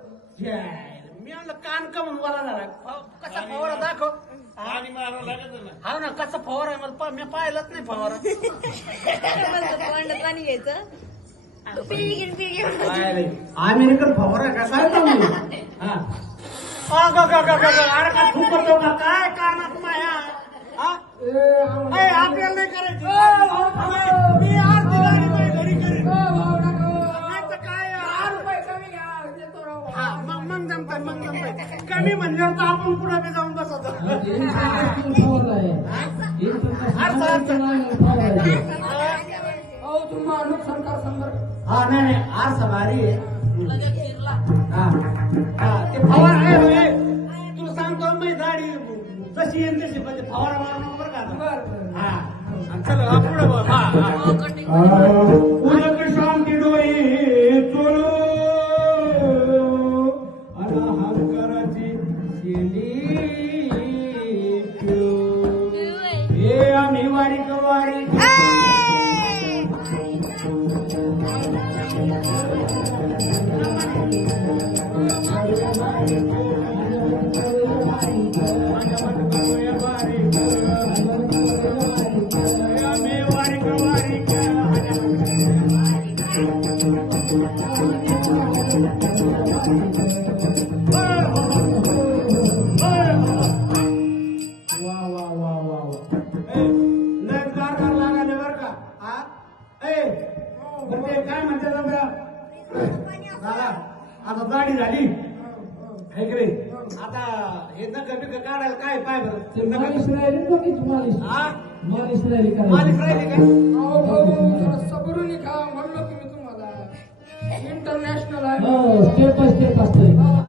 मी म्हणलं कान का म्हणून वरा झाला कसा फवारा दाखव आणि लागत ना हा ना कसा फवारा आहे मला पा- मी पाहिलंच नाही फवारा तोंडात पाणी घ्यायचं पिगिन पिगिन काय अमेरिकन फवारा कसा आहे तो मी? हा. अ, ग, ग, ग, ग, ग. अरे काय फुकटतो का काय कानात माया हा? ए, आम्हाला- ए, आपल्याला नाही करायची. अरे, मी आज ती गाडी माझ्या घरी करीन. काय? रुपये कमी घ्या, देतो राव. हा, मग मग जमतंय मग जमतंय. कमी तर आपण पुढे बी जाऊन संदर्भ हा नाही नाही आज सवारी हा हा ते फवारा फवारा मारू नको बरं का हा पुढे हा शांती डोई हे आम्ही वारी वारीक काय म्हणते आता दाढी झाली रे आता हे? नका बिक काढायला काय पाय बरं हा मालिश राहिली का? अहो, भाऊ, जरा सबुरीने खा म्हणलं की international. No, step by step.